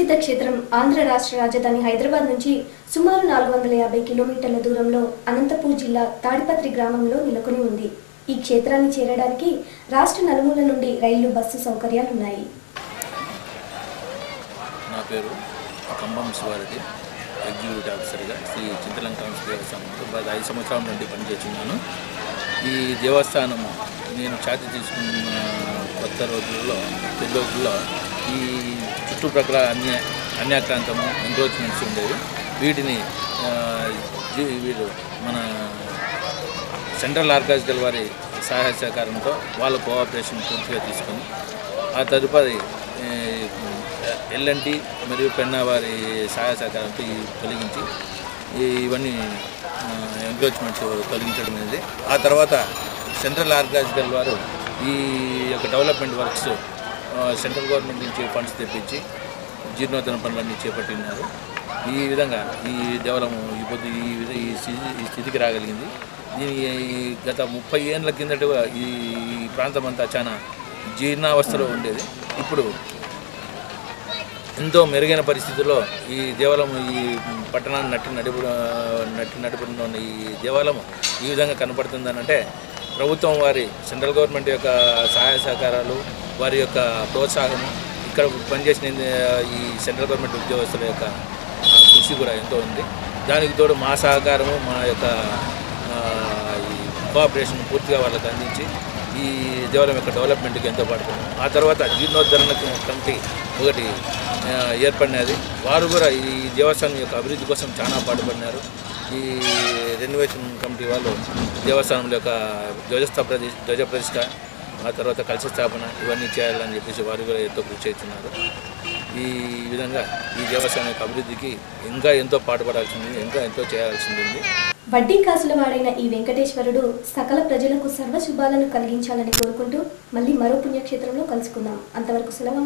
సుప్రసిద్ధ క్షేత్రం ఆంధ్ర రాష్ట్ర రాజధాని హైదరాబాద్ నుంచి సుమారు 450 కిలోమీటర్ల దూరంలో అనంతపూర్ జిల్లా తాడిపత్రి గ్రామంలో నెలకొని ఉంది. ఈ క్షేత్రాన్ని చేరడానికి రాష్ట్ర నలుమూల నుండి రైలు బస్సు సౌకర్యాలు ఉన్నాయి. నా పేరు కంబం శివారెడ్డి, ఎగ్జిక్యూటివ్ ఆఫీసర్గా శ్రీ చింతలంక దేవస్థానంలో 5 సంవత్సరాల నుండి పనిచేస్తున్నాను. ఈ దేవస్థానము నేను ఛాతి తీసుకున్న కొత్త రోజుల్లో ఈ చుట్టుప్రక్కల అన్యాక్రాంతము ఎంక్రోచ్మెంట్స్ ఉండేవి. వీటిని వీరు మన సెంట్రల్ ఆర్కాలజికల్ వారి సహాయ సహకారంతో వాళ్ళ కోఆపరేషన్ పూర్తిగా తీసుకొని ఆ తదుపరి ఎల్ఎన్టీ మరియు పెన్నా వారి సహాయ సహకారంతో తొలగించి ఇవన్నీ ఎంక్రోచ్మెంట్స్ తొలగించడం అనేది. ఆ తర్వాత సెంట్రల్ ఆర్కాలజికల్ వారు ఈ యొక్క డెవలప్మెంట్ వర్క్స్ సెంట్రల్ గవర్నమెంట్ నుంచి ఫండ్స్ తెప్పించి జీర్ణోద్ధరణ పనులన్నీ చేపట్టినారు. ఈ విధంగా ఈ డెవలప్ ఈ స్థితికి రాగలిగింది. దీని గత 30 ఏళ్ళ కిందట ఈ ప్రాంతం అంతా చాలా జీర్ణావస్థలో ఉండేది. ఇప్పుడు ఎంతో మెరుగైన పరిస్థితుల్లో ఈ దేవాలయం ఈ పట్టణాన్ని నడుపుతున్న ఈ దేవాలయం ఈ విధంగా కనపడుతుందనంటే ప్రభుత్వం వారి సెంట్రల్ గవర్నమెంట్ యొక్క సహాయ సహకారాలు, వారి యొక్క ప్రోత్సాహము, ఇక్కడ పనిచేసిన ఈ సెంట్రల్ గవర్నమెంట్ ఉద్యోగస్తుల యొక్క కృషి కూడా ఎంతో ఉంది. దానికి తోడు మా సహకారము, మా యొక్క ఈ కోఆపరేషన్ పూర్తిగా వాళ్ళకి అందించి ఈ దేవాలయం యొక్క డెవలప్మెంట్కి ఎంతో పడుతుంది. ఆ తర్వాత జీర్ణోద్ధరణ కమిటీ ఒకటి ఏర్పడినది. వారు కూడా ఈ దేవస్థానం యొక్క అభివృద్ధి కోసం చాలా పాటుపడినారు. ఈ రెన్యువేషన్ కమిటీ వాళ్ళు దేవస్థానం యొక్క ధ్వజ ప్రతిష్ఠ, ఆ తర్వాత కలశ స్థాపన ఇవన్నీ చేయాలని చెప్పేసి వారు కూడా ఎంతో కృషి చేస్తున్నారు. ఈ విధంగా ఈ దేవస్థానం యొక్క అభివృద్ధికి ఇంకా ఎంతో పాటుపడాల్సింది, ఇంకా ఎంతో చేయాల్సింది ఉంది. వడ్డీ కాసుల వాడైన ఈ వెంకటేశ్వరుడు సకల ప్రజలకు సర్వశుభాలను కలిగించాలని కోరుకుంటూ మళ్ళీ మరో పుణ్యక్షేత్రంలో కలుసుకుందాం. అంతవరకు సెలవు.